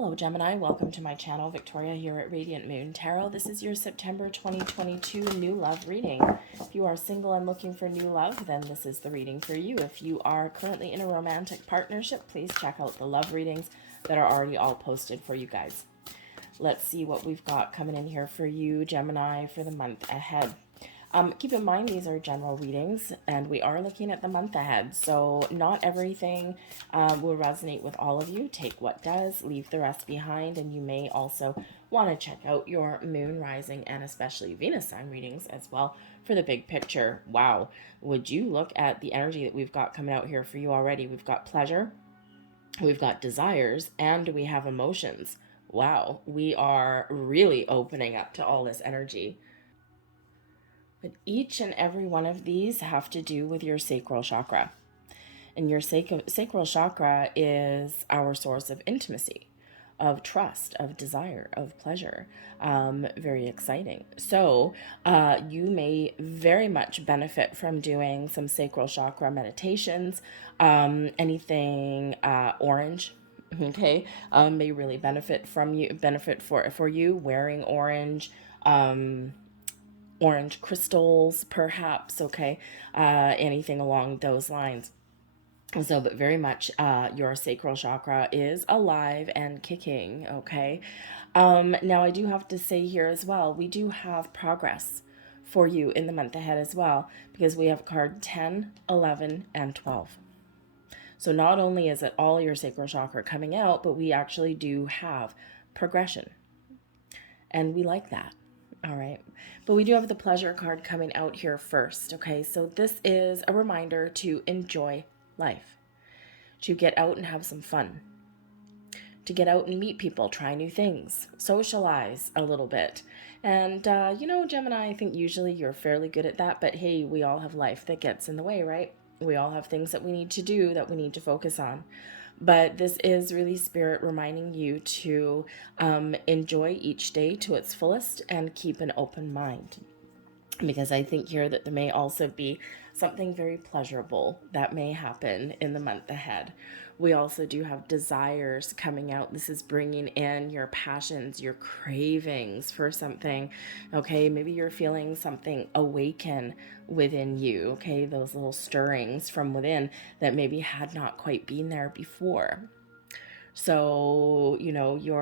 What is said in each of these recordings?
Hello Gemini, welcome to my channel. Victoria here at Radiant Moon Tarot. This is your September 2022 new love reading. If you are single and looking for new love, then this is the reading for you. If you are currently in a romantic partnership, please check out the love readings that are already all posted for you guys. Let's see what we've got coming in here for you, Gemini, for the month ahead. Keep in mind these are general readings and we are looking at the month ahead, so not everything will resonate with all of you. Take what does, leave the rest behind, and you may also want to check out your moon, rising, and especially Venus sign readings as well for the big picture. Wow, would you look at the energy that we've got coming out here for you already? We've got pleasure, we've got desires, and we have emotions. Wow, we are really opening up to all this energy. But each and every one of these have to do with your sacral chakra. And your sacral chakra is our source of intimacy, of trust, of desire, of pleasure. Very exciting. So you may very much benefit from doing some sacral chakra meditations. Anything orange, okay, may really benefit for you wearing orange. Orange crystals, perhaps, okay, anything along those lines. So, but very much your sacral chakra is alive and kicking, okay? Now, I do have to say here as well, we do have progress for you in the month ahead as well, because we have card 10, 11, and 12. So not only is it all your sacral chakra coming out, but we actually do have progression. And we like that. All right, but we do have the pleasure card coming out here first, okay? So this is a reminder to enjoy life, to get out and have some fun, to get out and meet people, try new things, socialize a little bit. And, you know, Gemini, I think usually you're fairly good at that, but hey, we all have life that gets in the way, right? We all have things that we need to do, that we need to focus on. But this is really Spirit reminding you to enjoy each day to its fullest and keep an open mind. Because I think here that there may also be something very pleasurable that may happen in the month ahead. We also do have desires coming out. This is bringing in your passions, your cravings for something, okay? Maybe you're feeling something awaken within you, okay? Those little stirrings from within that maybe had not quite been there before. So, you know, you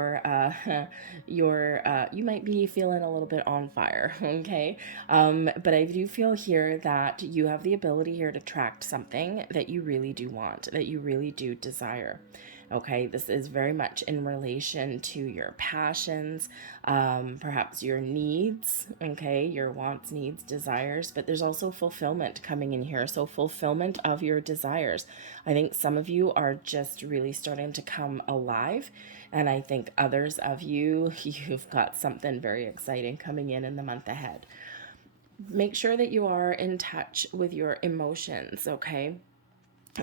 might be feeling a little bit on fire, okay? But I do feel here that you have the ability here to attract something that you really do want, that you really do desire. Okay, this is very much in relation to your passions, perhaps your needs, okay, your wants, needs, desires, but there's also fulfillment coming in here. So fulfillment of your desires. I think some of you are just really starting to come alive, and I think others of you, you've got something very exciting coming in the month ahead. Make sure that you are in touch with your emotions, okay?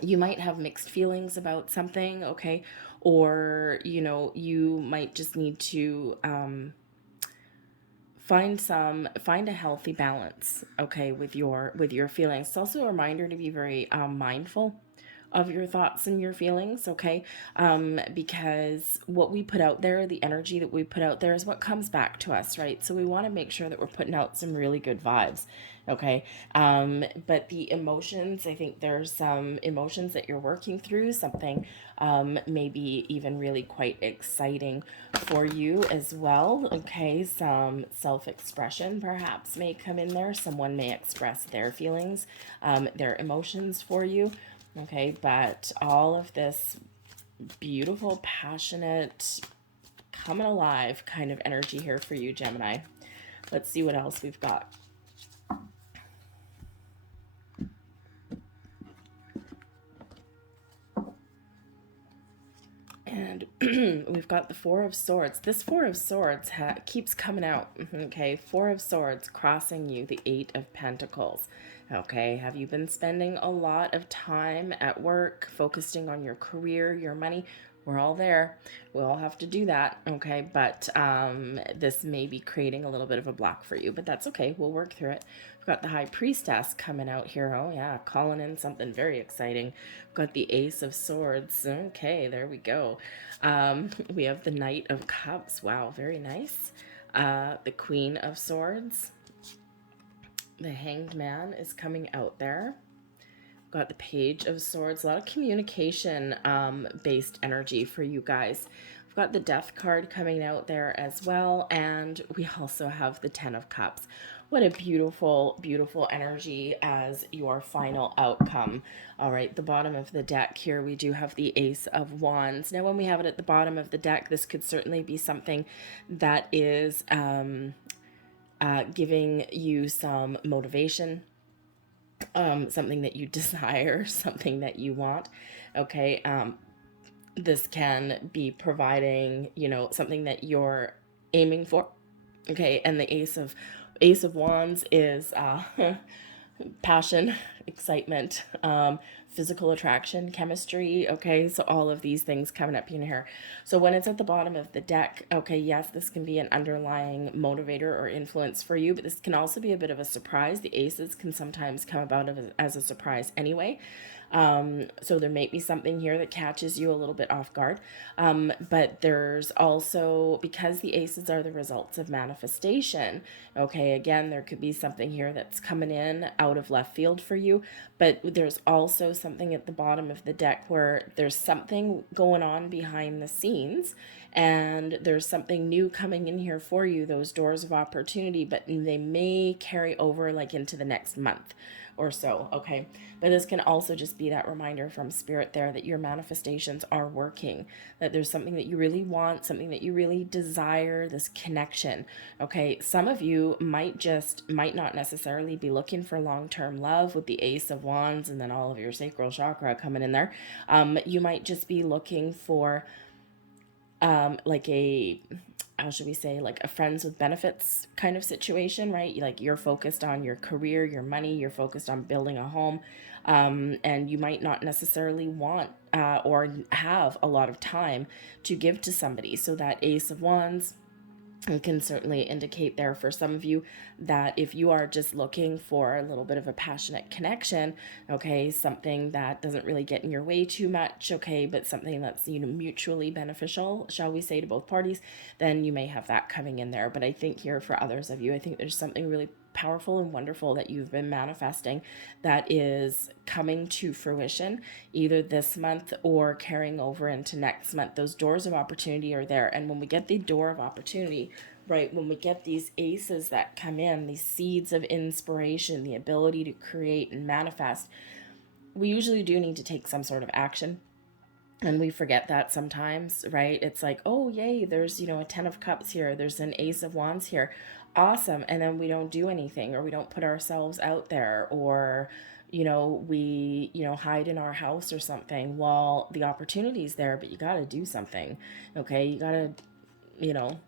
You might have mixed feelings about something, okay? Or, you know, you might just need to find a healthy balance, okay, with your feelings. It's also a reminder to be very mindful of your thoughts and your feelings, okay? Because what we put out there, the energy that we put out there is what comes back to us, right? So we want to make sure that we're putting out some really good vibes, okay? But the emotions, I think there's some emotions that you're working through, something maybe even really quite exciting for you as well, okay? Some self-expression perhaps may come in there. Someone may express their feelings, their emotions for you. Okay, but all of this beautiful, passionate, coming alive kind of energy here for you, Gemini. Let's see what else we've got. And we've got the Four of Swords. This Four of Swords keeps coming out, okay? Four of Swords crossing you, the Eight of Pentacles. Okay, have you been spending a lot of time at work, focusing on your career, your money? We're all there. We all have to do that, okay? But this may be creating a little bit of a block for you, but that's okay. We'll work through it. We've got the High Priestess coming out here. Oh, yeah, calling in something very exciting. We've got the Ace of Swords. Okay, there we go. We have the Knight of Cups. Wow, very nice. The Queen of Swords. The Hanged Man is coming out there. Got the Page of Swords. A lot of communication based energy for you guys. We've got the Death card coming out there as well. And we also have the Ten of Cups. What a beautiful, beautiful energy as your final outcome. All right, the bottom of the deck here, we do have the Ace of Wands. Now, when we have it at the bottom of the deck, this could certainly be something that is giving you some motivation, something that you desire, something that you want. Okay, this can be providing, something that you're aiming for. Okay, and the Ace of Wands is passion, excitement, physical attraction, chemistry. Okay, so all of these things coming up in here. So when it's at the bottom of the deck, okay, yes, this can be an underlying motivator or influence for you, but this can also be a bit of a surprise. The aces can sometimes come about as a surprise anyway. So there may be something here that catches you a little bit off guard. But there's also, because the aces are the results of manifestation, okay, again, there could be something here that's coming in out of left field for you, but there's also something at the bottom of the deck where there's something going on behind the scenes, and there's something new coming in here for you, those doors of opportunity, but they may carry over like into the next month or so, okay? But this can also just be that reminder from Spirit there that your manifestations are working, that there's something that you really want, something that you really desire, this connection, okay? Some of you might not necessarily be looking for long-term love with the Ace of Wands and then all of your sacral chakra coming in there. You might just be looking for like a, how should we say, like a friends with benefits kind of situation, right? Like you're focused on your career, your money, you're focused on building a home, and you might not necessarily want or have a lot of time to give to somebody. So that Ace of Wands, it can certainly indicate there for some of you that if you are just looking for a little bit of a passionate connection, okay, something that doesn't really get in your way too much, okay, but something that's, mutually beneficial, shall we say, to both parties, then you may have that coming in there. But I think here for others of you, I think there's something really powerful and wonderful that you've been manifesting that is coming to fruition either this month or carrying over into next month. Those doors of opportunity are there. And when we get the door of opportunity, right, when we get these aces that come in, these seeds of inspiration, the ability to create and manifest, we usually do need to take some sort of action. And we forget that sometimes, right? It's like, oh, yay, there's, a 10 of cups here. There's an Ace of Wands here. Awesome. And then we don't do anything, or we don't put ourselves out there, or, we, hide in our house or something. Well, the opportunity's there, but you got to do something. Okay. You got to, you know,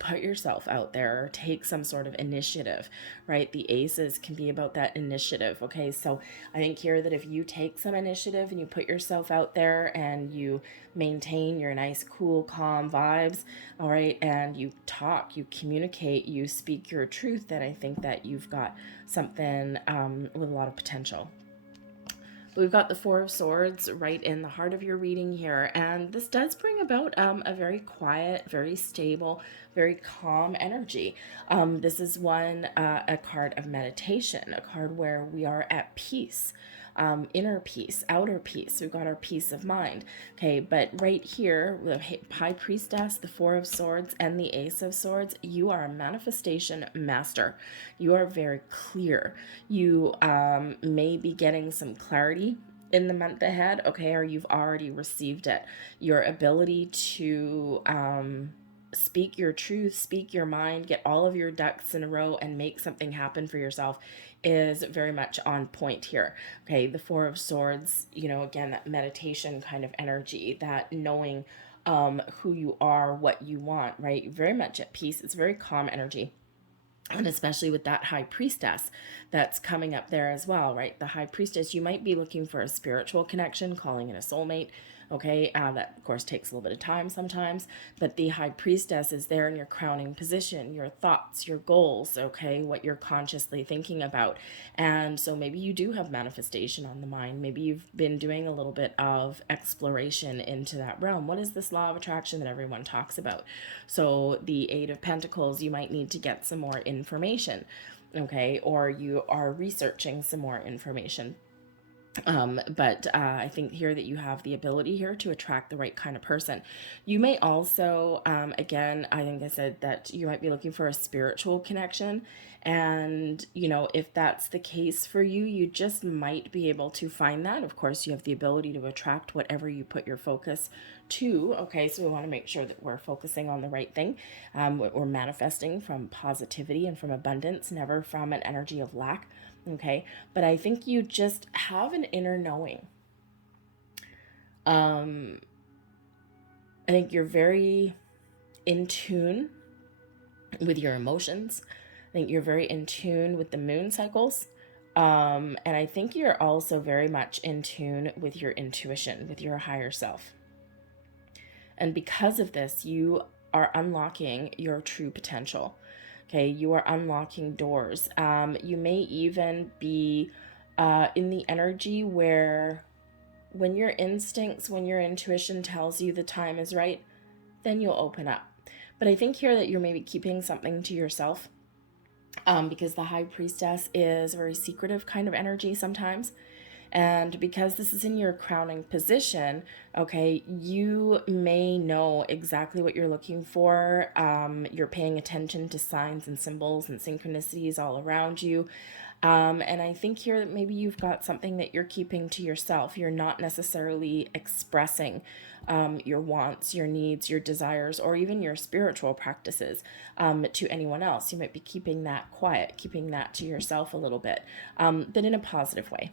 put yourself out there, or take some sort of initiative, right? The aces can be about that initiative. Okay, so I think here that if you take some initiative and you put yourself out there and you maintain your nice, cool, calm vibes, all right, and you talk, you communicate, you speak your truth, then I think that you've got something with a lot of potential. We've got the Four of Swords right in the heart of your reading here, and this does bring about a very quiet, very stable, very calm energy. This is a card of meditation, a card where we are at peace. Inner peace, outer peace. We've got our peace of mind. Okay, but right here, the High Priestess, the Four of Swords, and the Ace of Swords, you are a manifestation master. You are very clear. You may be getting some clarity in the month ahead, okay, or you've already received it. Your ability to speak your truth, speak your mind, get all of your ducks in a row and make something happen for yourself is very much on point here. Okay, the Four of Swords, again, that meditation kind of energy, that knowing who you are, what you want, right? Very much at peace. It's very calm energy. And especially with that High Priestess that's coming up there as well, right? The High Priestess, you might be looking for a spiritual connection, calling in a soulmate, Okay, that of course takes a little bit of time sometimes, but the high priestess is there in your crowning position, your thoughts, your goals, okay, what you're consciously thinking about. And so maybe you do have manifestation on the mind. Maybe you've been doing a little bit of exploration into that realm. What is this law of attraction that everyone talks about? So the Eight of Pentacles, you might need to get some more information, okay, or you are researching some more information. But I think here that you have the ability here to attract the right kind of person. You may also, again, I think I said that you might be looking for a spiritual connection. And, you know, if that's the case for you, you just might be able to find that. Of course, you have the ability to attract whatever you put your focus to. Okay, so we want to make sure that we're focusing on the right thing. We're manifesting from positivity and from abundance, never from an energy of lack. Okay, but I think you just have an inner knowing. I think you're very in tune with your emotions. I think you're very in tune with the moon cycles. And I think you're also very much in tune with your intuition, with your higher self. And because of this, you are unlocking your true potential. Okay, you are unlocking doors. You may even be in the energy where when your instincts, when your intuition tells you the time is right, then you'll open up. But I think here that you're maybe keeping something to yourself, because the high priestess is a very secretive kind of energy sometimes. And because this is in your crowning position, okay, you may know exactly what you're looking for. You're paying attention to signs and symbols and synchronicities all around you. And I think here that maybe you've got something that you're keeping to yourself. You're not necessarily expressing your wants, your needs, your desires, or even your spiritual practices to anyone else. You might be keeping that quiet, keeping that to yourself a little bit, but in a positive way.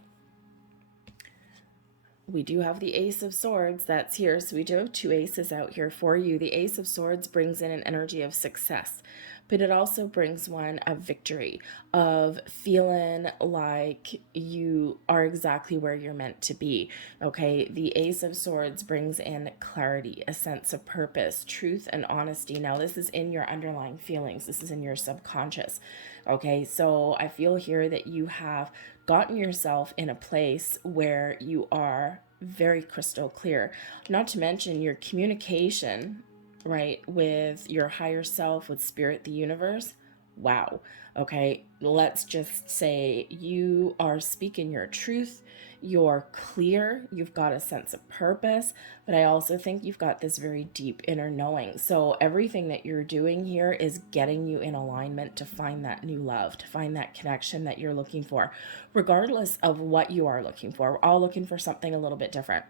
We do have the Ace of Swords that's here. So we do have two aces out here for you. The Ace of Swords brings in an energy of success, but it also brings one of victory, of feeling like you are exactly where you're meant to be. Okay, the Ace of Swords brings in clarity, a sense of purpose, truth, and honesty. Now, this is in your underlying feelings. This is in your subconscious. Okay, so I feel here that you have gotten yourself in a place where you are very crystal clear. Not to mention your communication, right, with your higher self, with spirit, the universe. Wow. Okay, let's just say you are speaking your truth. You're clear, you've got a sense of purpose, but I also think you've got this very deep inner knowing. So everything that you're doing here is getting you in alignment to find that new love, to find that connection that you're looking for, regardless of what you are looking for. We're all looking for something a little bit different.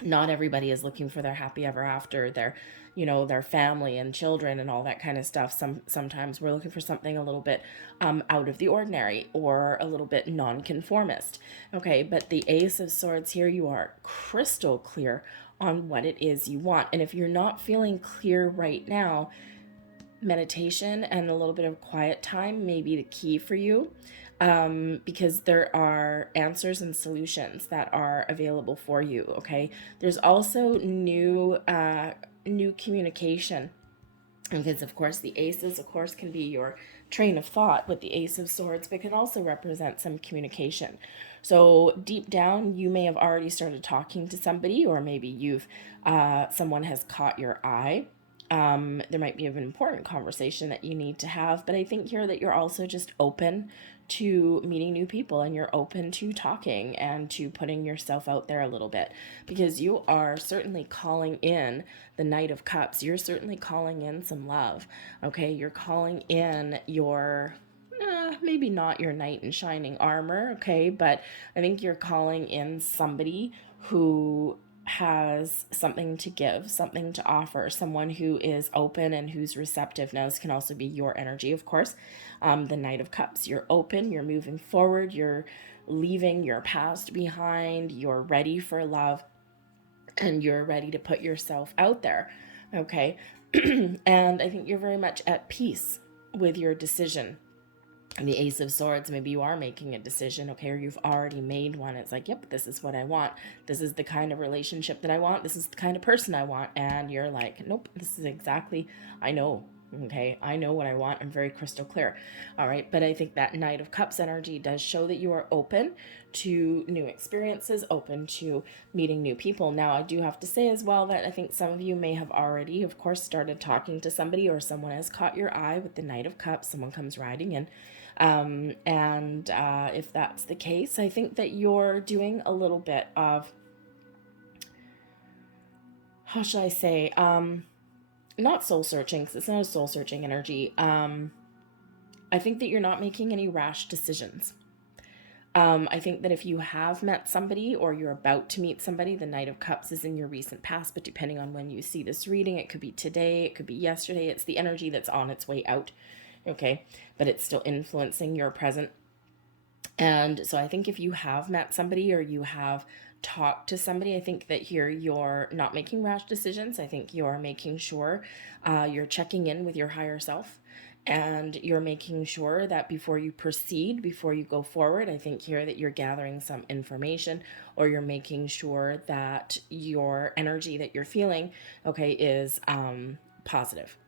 Not everybody is looking for their happy ever after, their, you know, their family and children and all that kind of stuff. Sometimes we're looking for something a little bit out of the ordinary or a little bit nonconformist. Okay, but the Ace of Swords here, you are crystal clear on what it is you want. And if you're not feeling clear right now, meditation and a little bit of quiet time may be the key for you, because there are answers and solutions that are available for you. Okay, there's also new communication, because of course the aces, of course, can be your train of thought with the Ace of Swords, but can also represent some communication. So deep down, you may have already started talking to somebody, or maybe you've someone has caught your eye. There might be an important conversation that you need to have, but I think here that you're also just open to meeting new people, and you're open to talking and to putting yourself out there a little bit, because you are certainly calling in the Knight of Cups. You're certainly calling in some love. Okay, you're calling in your maybe not your knight in shining armor, okay, but I think you're calling in somebody who has something to give, something to offer, someone who is open and who's receptive. Now, this can also be your energy, of course. The Knight of Cups, you're open, you're moving forward, you're leaving your past behind, you're ready for love, and you're ready to put yourself out there, okay? And I think you're very much at peace with your decision. the Ace of Swords, maybe you are making a decision, okay, or you've already made one. It's like, yep, this is what I want. This is the kind of relationship that I want. This is the kind of person I want. And you're like, nope, this is exactly, I know. Okay, I know what I want. I'm very crystal clear. All right, but I think that Knight of Cups energy does show that you are open to new experiences, open to meeting new people. Now, I do have to say as well that I think some of you may have already, of course, started talking to somebody, or someone has caught your eye with the Knight of Cups. Someone comes riding in. If that's the case, I think that you're doing a little bit of, how should I say, not soul searching, because it's not a soul searching energy. I think that you're not making any rash decisions. I think that if you have met somebody or you're about to meet somebody, the Knight of Cups is in your recent past, but depending on when you see this reading, it could be today, it could be yesterday. It's the energy that's on its way out, okay? But it's still influencing your present. And so I think if you have met somebody or you have talked to somebody, I think that here you're not making rash decisions. I think you're making sure you're checking in with your higher self, and you're making sure that before you proceed, before you go forward, I think here that you're gathering some information, or you're making sure that your energy that you're feeling, okay, is positive.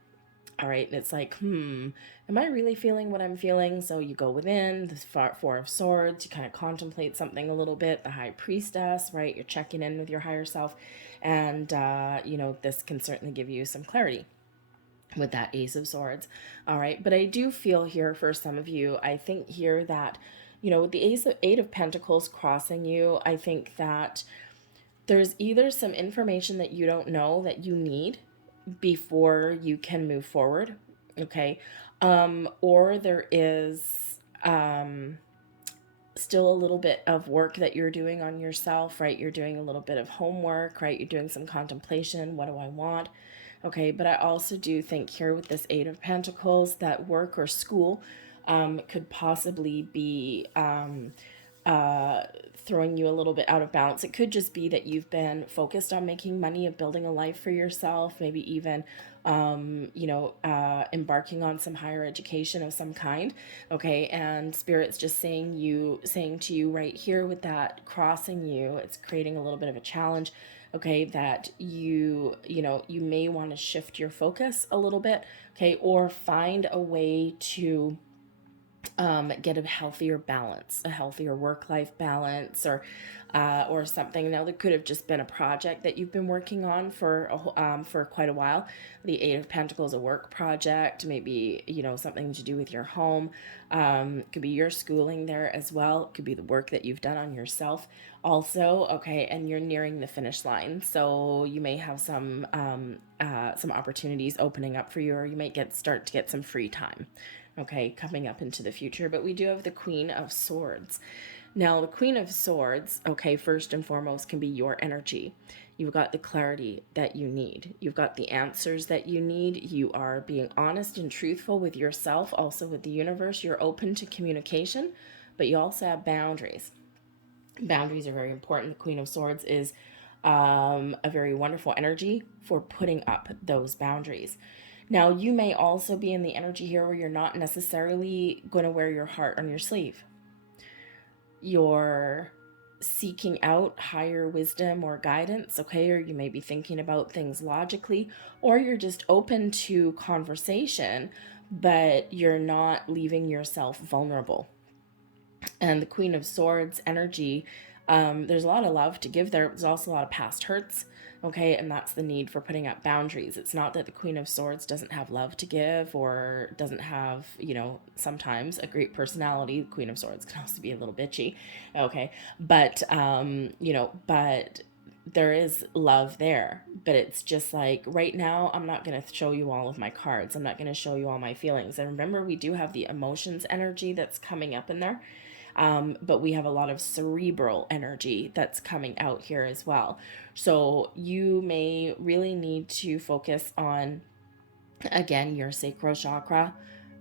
All right, and it's like, am I really feeling what I'm feeling? So you go within the Four of Swords, you kind of contemplate something a little bit, the High Priestess, right? You're checking in with your higher self, and this can certainly give you some clarity with that Ace of Swords. All right, but I do feel here for some of you, I think here that, with the Eight of Pentacles crossing you, I think that there's either some information that you don't know that you need before you can move forward, okay? Or there is still a little bit of work that you're doing on yourself, right? You're doing a little bit of homework, right? You're doing some contemplation. What do I want? Okay, but I also do think here with this Eight of Pentacles that work or school could possibly be throwing you a little bit out of balance. It could just be that you've been focused on making money, of building a life for yourself, maybe even embarking on some higher education of some kind. Okay, and Spirit's just saying to you right here with that crossing you, it's creating a little bit of a challenge. Okay, that you may want to shift your focus a little bit, okay, or find a way to get a healthier balance, a healthier work-life balance, or something. Now, there could have just been a project that you've been working on for quite a while. The Eight of Pentacles, a work project, maybe something to do with your home. Could be your schooling there as well. It could be the work that you've done on yourself also. Okay, and you're nearing the finish line, so you may have some opportunities opening up for you, or you might start to get some free time, okay, coming up into the future. But we do have the Queen of Swords. Now, the Queen of Swords, okay, first and foremost, can be your energy. You've got the clarity that you need. You've got the answers that you need. You are being honest and truthful with yourself, also with the universe. You're open to communication, but you also have boundaries. Boundaries are very important. The Queen of Swords is a very wonderful energy for putting up those boundaries. Now, you may also be in the energy here where you're not necessarily going to wear your heart on your sleeve. You're seeking out higher wisdom or guidance, okay? Or you may be thinking about things logically, or you're just open to conversation, but you're not leaving yourself vulnerable. And the Queen of Swords energy, there's a lot of love to give there. There's also a lot of past hurts, okay? And that's the need for putting up boundaries. It's not that the Queen of Swords doesn't have love to give or doesn't have, sometimes a great personality. The Queen of Swords can also be a little bitchy, okay? But, but there is love there. But it's just like right now, I'm not going to show you all of my cards. I'm not going to show you all my feelings. And remember, we do have the emotions energy that's coming up in there. But we have a lot of cerebral energy that's coming out here as well. So you may really need to focus on, again, your sacral chakra,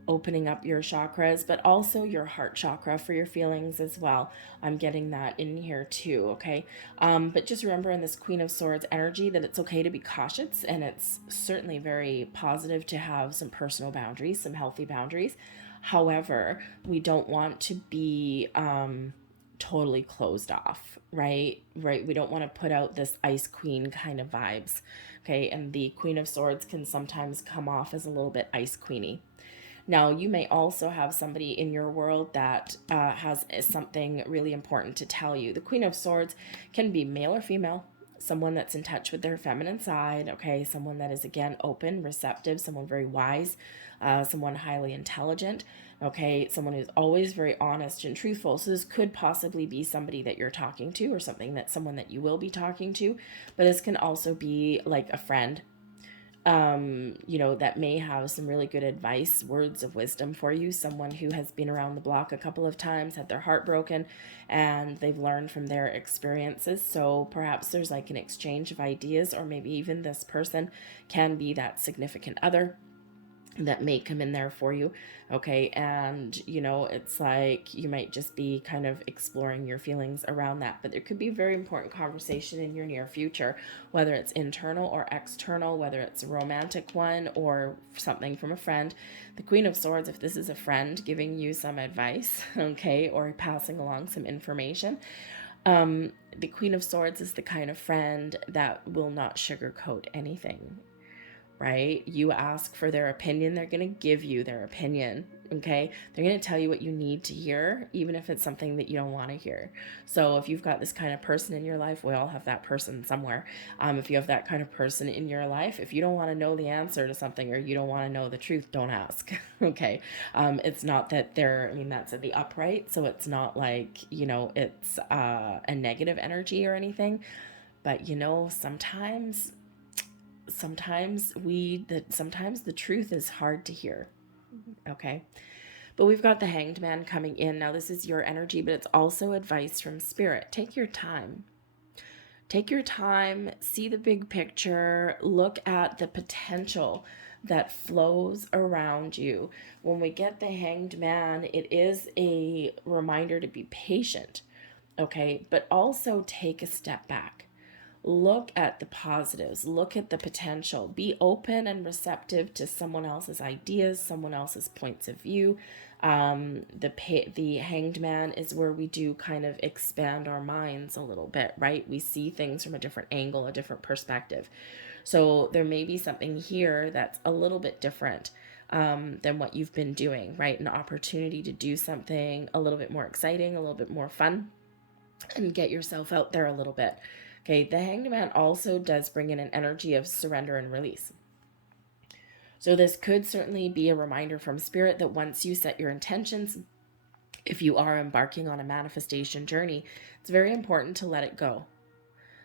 opening up your chakras, but also your heart chakra for your feelings as well. I'm getting that in here too, okay? But just remember in this Queen of Swords energy that it's okay to be cautious, and it's certainly very positive to have some personal boundaries, some healthy boundaries. However, we don't want to be totally closed off, right? Right. We don't want to put out this ice queen kind of vibes. Okay. And the Queen of Swords can sometimes come off as a little bit ice queeny. Now, you may also have somebody in your world that has something really important to tell you. The Queen of Swords can be male or female, someone that's in touch with their feminine side, okay? Someone that is, again, open, receptive, someone very wise, someone highly intelligent, okay? Someone who's always very honest and truthful. So this could possibly be somebody that you're talking to, or someone that you will be talking to, but this can also be like a friend, that may have some really good advice, words of wisdom for you. Someone who has been around the block a couple of times, had their heart broken, and they've learned from their experiences. So perhaps there's like an exchange of ideas, or maybe even this person can be that significant other that may come in there for you. Okay. And, it's like you might just be kind of exploring your feelings around that. But there could be a very important conversation in your near future, whether it's internal or external, whether it's a romantic one or something from a friend. The Queen of Swords, if this is a friend giving you some advice, okay, or passing along some information, the Queen of Swords is the kind of friend that will not sugarcoat anything, right? You ask for their opinion, they're going to give you their opinion, okay? They're going to tell you what you need to hear, even if it's something that you don't want to hear. So if you've got this kind of person in your life, we all have that person somewhere. If you have that kind of person in your life, if you don't want to know the answer to something, or you don't want to know the truth, don't ask, okay? It's not that that's at the upright, so it's not like, it's a negative energy or anything. But, sometimes the truth is hard to hear, okay? But we've got the Hanged Man coming in. Now, this is your energy, but it's also advice from Spirit. Take your time, see the big picture, look at the potential that flows around you. When we get the Hanged Man, it is a reminder to be patient, okay? But also take a step back. Look at the positives, look at the potential, be open and receptive to someone else's ideas, someone else's points of view. The Hanged Man is where we do kind of expand our minds a little bit, right? We see things from a different angle, a different perspective. So there may be something here that's a little bit different than what you've been doing, right? An opportunity to do something a little bit more exciting, a little bit more fun, and get yourself out there a little bit. Okay, the Hanged Man also does bring in an energy of surrender and release. So this could certainly be a reminder from Spirit that once you set your intentions, if you are embarking on a manifestation journey, it's very important to let it go,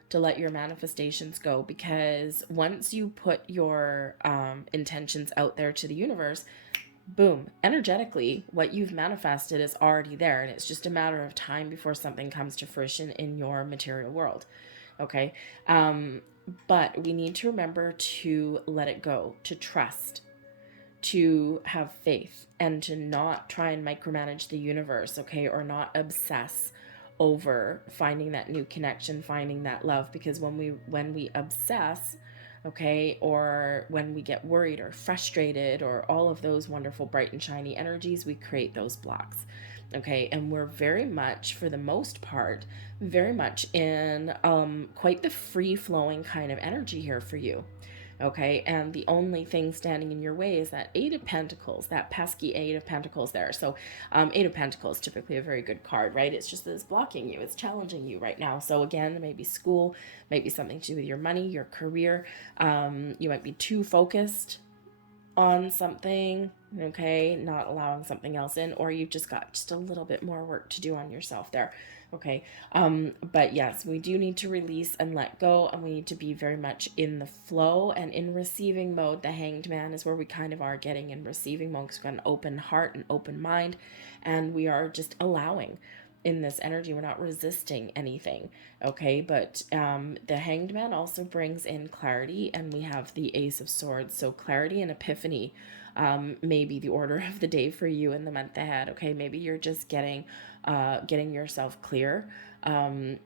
to let your manifestations go, because once you put your intentions out there to the universe, boom, energetically, what you've manifested is already there, and it's just a matter of time before something comes to fruition in your material world. Okay. But we need to remember to let it go, to trust, to have faith, and to not try and micromanage the universe, okay, or not obsess over finding that new connection, finding that love, because when we obsess, okay, or when we get worried or frustrated or all of those wonderful bright and shiny energies, we create those blocks. Okay, and we're very much, for the most part, very much in quite the free-flowing kind of energy here for you. Okay, and the only thing standing in your way is that Eight of Pentacles, that pesky Eight of Pentacles there. So Eight of Pentacles, typically a very good card, right? It's just that it's blocking you, it's challenging you right now. So again, maybe school, maybe something to do with your money, your career. You might be too focused on something, okay, not allowing something else in, or you've just got just a little bit more work to do on yourself there, okay? But yes, we do need to release and let go, and we need to be very much in the flow and in receiving mode. The Hanged Man is where we kind of are getting in receiving mode, because we've got an open heart and open mind, and we are just allowing in this energy. We're not resisting anything, okay? But the Hanged Man also brings in clarity, and we have the Ace of Swords. So clarity and epiphany may be the order of the day for you in the month ahead, okay? Maybe you're just getting yourself clear, being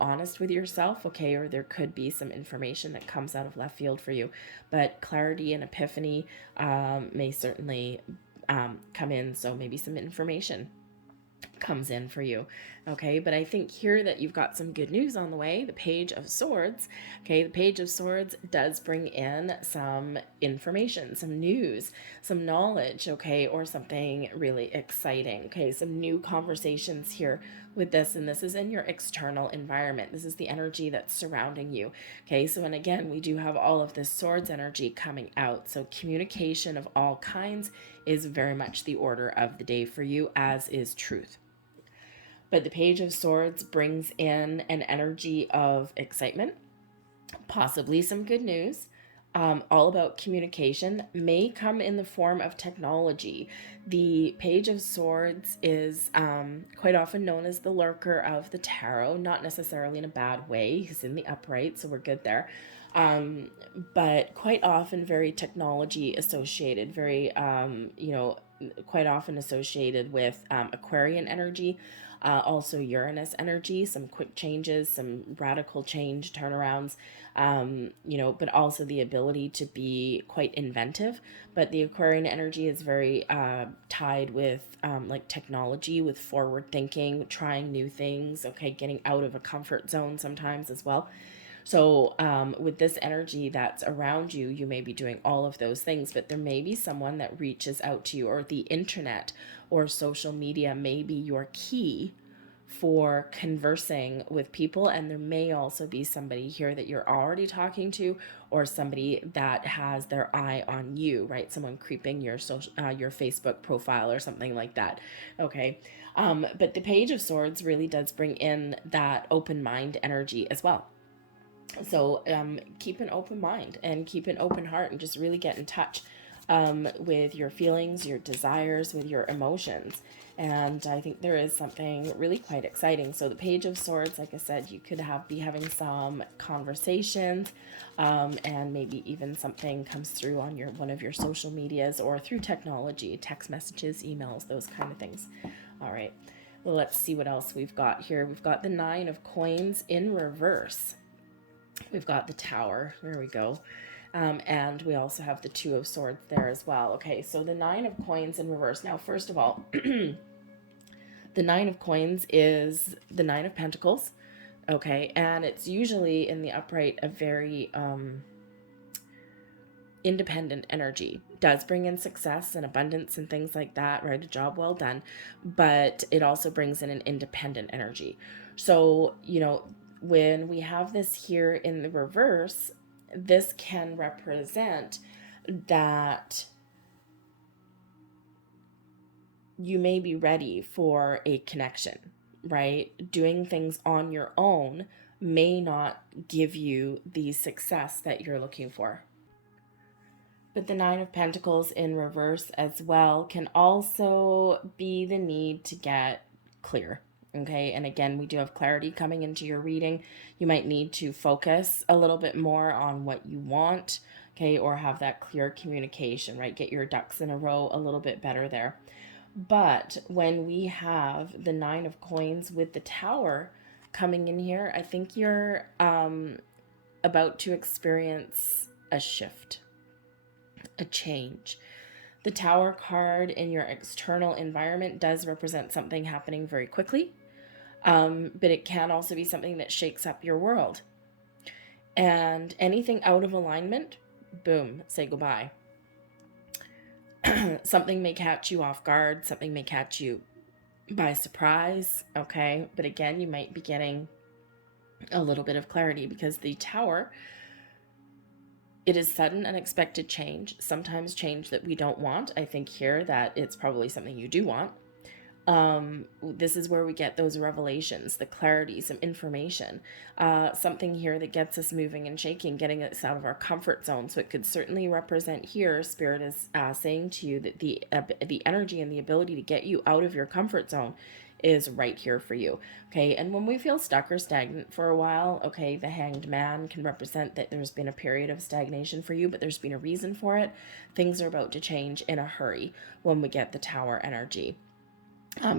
honest with yourself, okay? Or there could be some information that comes out of left field for you. But clarity and epiphany may certainly come in. So maybe some information comes in for you. Okay, but I think here that you've got some good news on the way. The Page of Swords. Okay, the Page of Swords does bring in some information, some news, some knowledge, okay, or something really exciting. Okay, some new conversations here with this, and this is in your external environment. This is the energy that's surrounding you. Okay, so and again, we do have all of this swords energy coming out. So communication of all kinds is very much the order of the day for you, as is truth. But the Page of Swords brings in an energy of excitement, possibly some good news. All about communication may come in the form of technology. The Page of Swords is quite often known as the lurker of the tarot, not necessarily in a bad way. He's in the upright, so we're good there. But quite often very technology associated, very, quite often associated with Aquarian energy. Also Uranus energy, some quick changes, some radical change turnarounds, but also the ability to be quite inventive. But the Aquarian energy is very tied with like technology, with forward thinking, trying new things, okay, getting out of a comfort zone sometimes as well. So with this energy that's around you, you may be doing all of those things, but there may be someone that reaches out to you, or the internet or social media may be your key for conversing with people. And there may also be somebody here that you're already talking to, or somebody that has their eye on you, right? Someone creeping your your Facebook profile or something like that. Okay. But the Page of Swords really does bring in that open mind energy as well. So keep an open mind and keep an open heart, and just really get in touch with your feelings, your desires, with your emotions. And I think there is something really quite exciting. So the Page of Swords, like I said, you could be having some conversations, and maybe even something comes through on one of your social medias, or through technology, text messages, emails, those kind of things. All right, well, let's see what else we've got here. We've got the Nine of Coins in reverse. We've got the Tower. There we go. And we also have the Two of Swords there as well. Okay, so the Nine of Coins in reverse. Now, first of all, the Nine of Coins is the Nine of Pentacles. Okay, and it's usually in the upright a very independent energy. Does bring in success and abundance and things like that, right? A job well done. But it also brings in an independent energy. So, when we have this here in the reverse, this can represent that you may be ready for a connection, right? Doing things on your own may not give you the success that you're looking for. But the Nine of Pentacles in reverse as well can also be the need to get clear. Okay, and again, we do have clarity coming into your reading. You might need to focus a little bit more on what you want, okay, or have that clear communication, right? Get your ducks in a row a little bit better there. But when we have the Nine of Coins with the Tower coming in here, I think you're about to experience a shift, a change. The Tower card in your external environment does represent something happening very quickly, but it can also be something that shakes up your world. And anything out of alignment, boom, say goodbye. Something may catch you off guard, something may catch you by surprise, okay? But again, you might be getting a little bit of clarity, because the Tower, it is sudden, unexpected change, sometimes change that we don't want. I think here that it's probably something you do want. This is where we get those revelations, the clarity, some information, something here that gets us moving and shaking, getting us out of our comfort zone. So it could certainly represent here, Spirit is saying to you that the energy and the ability to get you out of your comfort zone is right here for you. Okay, and when we feel stuck or stagnant for a while, okay, the Hanged Man can represent that there's been a period of stagnation for you, but there's been a reason for it. Things are about to change in a hurry when we get the Tower energy.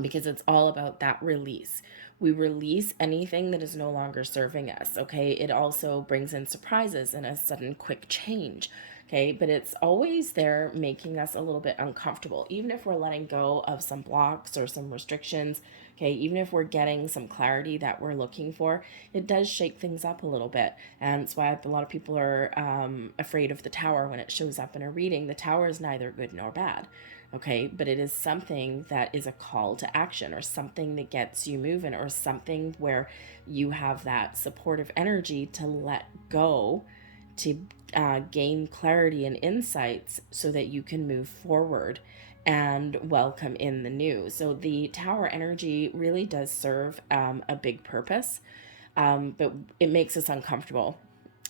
because it's all about that release. We release anything that is no longer serving us, okay? It also brings in surprises and a sudden quick change, okay? But it's always there making us a little bit uncomfortable, even if we're letting go of some blocks or some restrictions, okay? Even if we're getting some clarity that we're looking for, it does shake things up a little bit. And that's why a lot of people are afraid of the tower when it shows up in a reading. The tower is neither good nor bad, okay? But it is something that is a call to action, or something that gets you moving, or something where you have that supportive energy to let go, to gain clarity and insights so that you can move forward and welcome in the new. So the tower energy really does serve a big purpose, but it makes us uncomfortable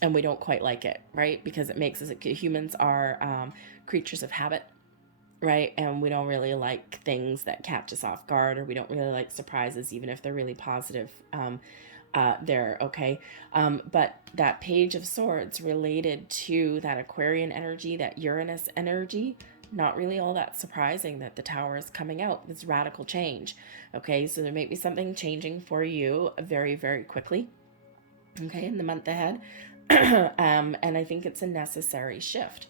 and we don't quite like it, right? Because it makes us, humans are creatures of habit, right? And we don't really like things that catch us off guard, or we don't really like surprises, even if they're really positive. There, okay? But that Page of Swords related to that Aquarian energy, that Uranus energy, not really all that surprising that the tower is coming out. It's radical change, okay? So there may be something changing for you very, very quickly, okay, in the month ahead. And I think it's a necessary shift.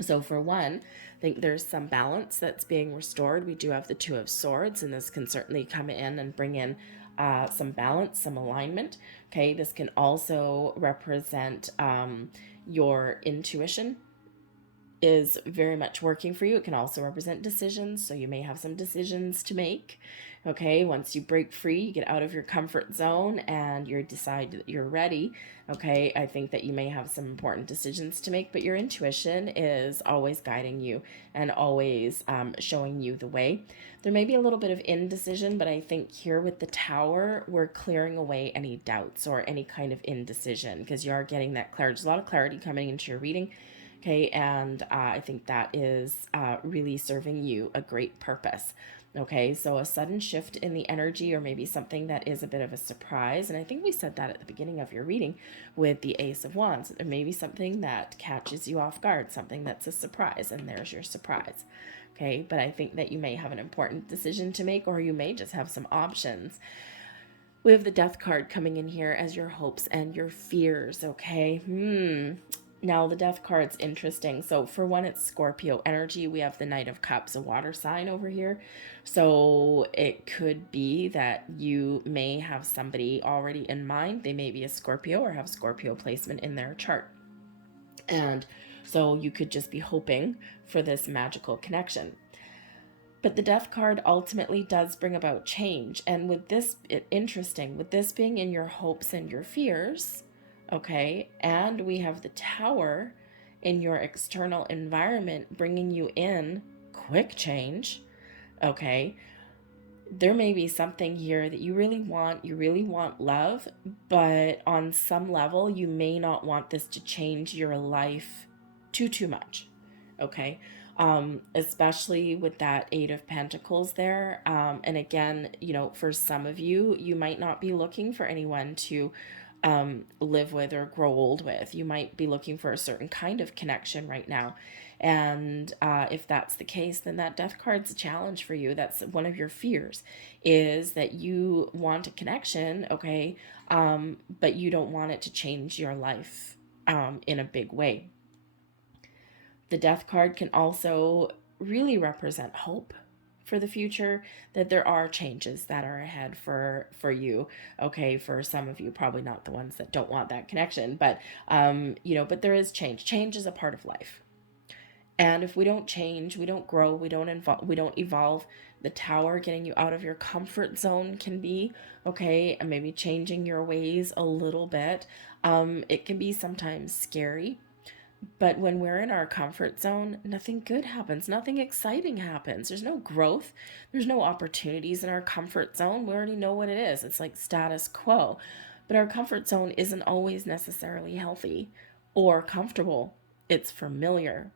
So for one, I think there's some balance that's being restored. We do have the Two of Swords, and this can certainly come in and bring in some balance, some alignment. Okay, this can also represent your intuition is very much working for you. It can also represent decisions, so you may have some decisions to make. Okay, once you break free, you get out of your comfort zone and you decide that you're ready. Okay, I think that you may have some important decisions to make, but your intuition is always guiding you and always showing you the way. There may be a little bit of indecision, but I think here with the tower, we're clearing away any doubts or any kind of indecision, because you are getting that clarity. There's a lot of clarity coming into your reading. Okay, and I think that is really serving you a great purpose. Okay, so a sudden shift in the energy, or maybe something that is a bit of a surprise. And I think we said that at the beginning of your reading with the Ace of Wands. There may be something that catches you off guard, something that's a surprise, and there's your surprise. Okay, but I think that you may have an important decision to make, or you may just have some options. We have the Death card coming in here as your hopes and your fears, okay? Now, the Death card's interesting. So, for one, it's Scorpio energy. We have the Knight of Cups, a water sign over here. So, it could be that you may have somebody already in mind. They may be a Scorpio or have Scorpio placement in their chart. And so, you could just be hoping for this magical connection. But the Death card ultimately does bring about change. And with this, interesting, with this being in your hopes and your fears, okay, and we have the Tower in your external environment bringing you in quick change, okay, there may be something here that you really want love, but on some level, you may not want this to change your life too much, okay? Especially with that Eight of Pentacles there. And again, for some of you, you might not be looking for anyone to live with or grow old with. You might be looking for a certain kind of connection right now. And if that's the case, then that Death card's a challenge for you. That's one of your fears, is that you want a connection, okay, but you don't want it to change your life in a big way. The Death card can also really represent hope for the future, that there are changes that are ahead for you. Okay, for some of you, probably not the ones that don't want that connection, but but there is change. Change is a part of life. And if we don't change, we don't grow, we don't evolve. The Tower, getting you out of your comfort zone, can be okay, and maybe changing your ways a little bit. It can be sometimes scary. But when we're in our comfort zone, nothing good happens. Nothing exciting happens. There's no growth. There's no opportunities in our comfort zone. We already know what it is. It's like status quo. But our comfort zone isn't always necessarily healthy or comfortable. It's familiar.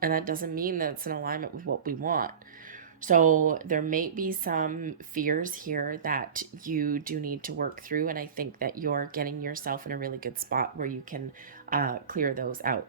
And that doesn't mean that it's in alignment with what we want. So there may be some fears here that you do need to work through, and I think that you're getting yourself in a really good spot where you can clear those out.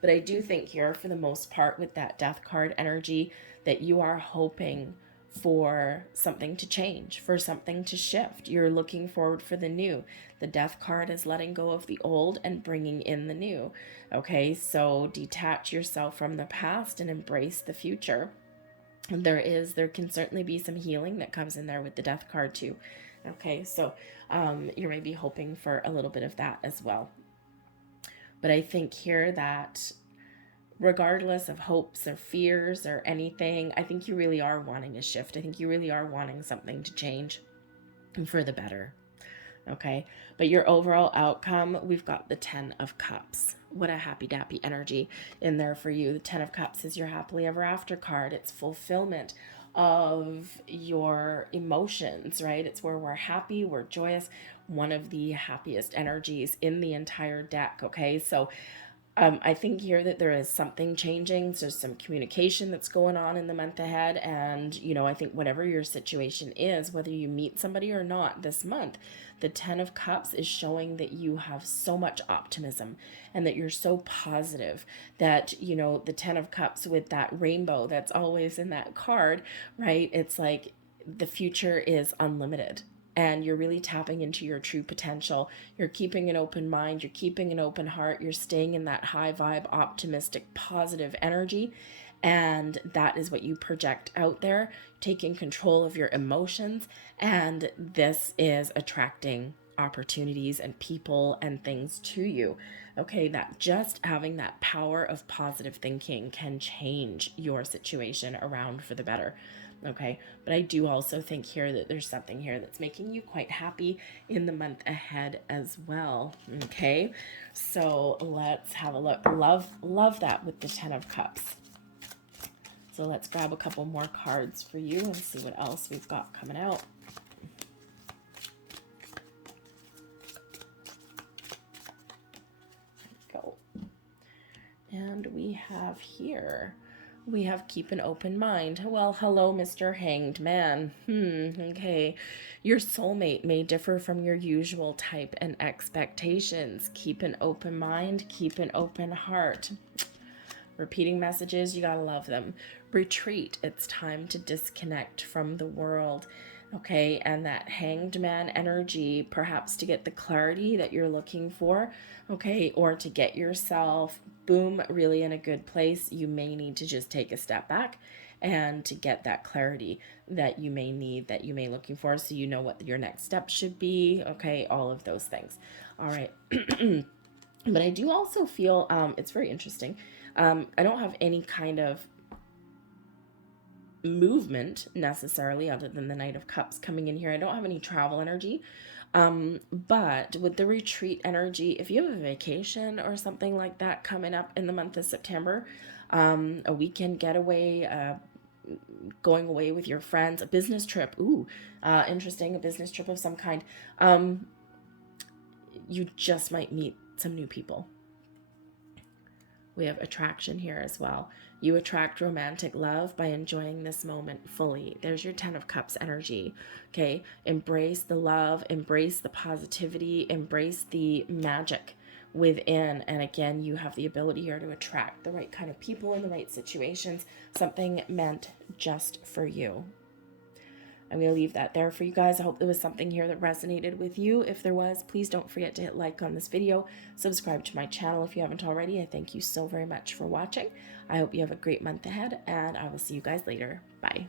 But I do think here, for the most part, with that Death card energy, that you are hoping for something to change, for something to shift. You're looking forward for the new. The Death card is letting go of the old and bringing in the new. Okay, so detach yourself from the past and embrace the future. And there can certainly be some healing that comes in there with the Death card too. Okay, so you may be hoping for a little bit of that as well. But I think here that regardless of hopes or fears or anything, I think you really are wanting a shift. I think you really are wanting something to change for the better. Okay, but your overall outcome, we've got the 10 of Cups. What a happy dappy energy in there for you. The 10 of Cups is your happily ever after card. It's fulfillment of your emotions, right? It's where we're happy, we're joyous, one of the happiest energies in the entire deck. Okay, so I think here that there is something changing. So there's some communication that's going on in the month ahead. And, I think whatever your situation is, whether you meet somebody or not this month, the 10 of Cups is showing that you have so much optimism and that you're so positive that, the 10 of Cups with that rainbow that's always in that card, right? It's like the future is unlimited. And you're really tapping into your true potential. You're keeping an open mind. You're keeping an open heart. You're staying in that high vibe, optimistic, positive energy. And that is what you project out there, taking control of your emotions. And this is attracting opportunities and people and things to you. Okay, that just having that power of positive thinking can change your situation around for the better. Okay, but I do also think here that there's something here that's making you quite happy in the month ahead as well. Okay, so let's have a look. Love that with the 10 of Cups. So let's grab a couple more cards for you and see what else we've got coming out. There we go. And we have here, we have keep an open mind. Well, hello, Mr. Hanged Man. Okay. Your soulmate may differ from your usual type and expectations. Keep an open mind, keep an open heart. Repeating messages, you gotta love them. Retreat. It's time to disconnect from the world. Okay, and that Hanged Man energy, perhaps to get the clarity that you're looking for, okay, or to get yourself, boom, really in a good place, you may need to just take a step back and to get that clarity that you may need, that you may be looking for, so you know what your next step should be, okay, all of those things. All right. But I do also feel, it's very interesting, I don't have any kind of movement necessarily other than the Knight of Cups coming in here. I don't have any travel energy, but with the retreat energy, if you have a vacation or something like that coming up in the month of September, a weekend getaway, going away with your friends, a business trip, interesting, a business trip of some kind, you just might meet some new people. We have attraction here as well. You attract romantic love by enjoying this moment fully. There's your 10 of Cups energy. Okay, embrace the love, embrace the positivity, embrace the magic within. And again, you have the ability here to attract the right kind of people in the right situations, something meant just for you. I'm going to leave that there for you guys. I hope there was something here that resonated with you. If there was, please don't forget to hit like on this video. Subscribe to my channel if you haven't already. I thank you so very much for watching. I hope you have a great month ahead, and I will see you guys later. Bye.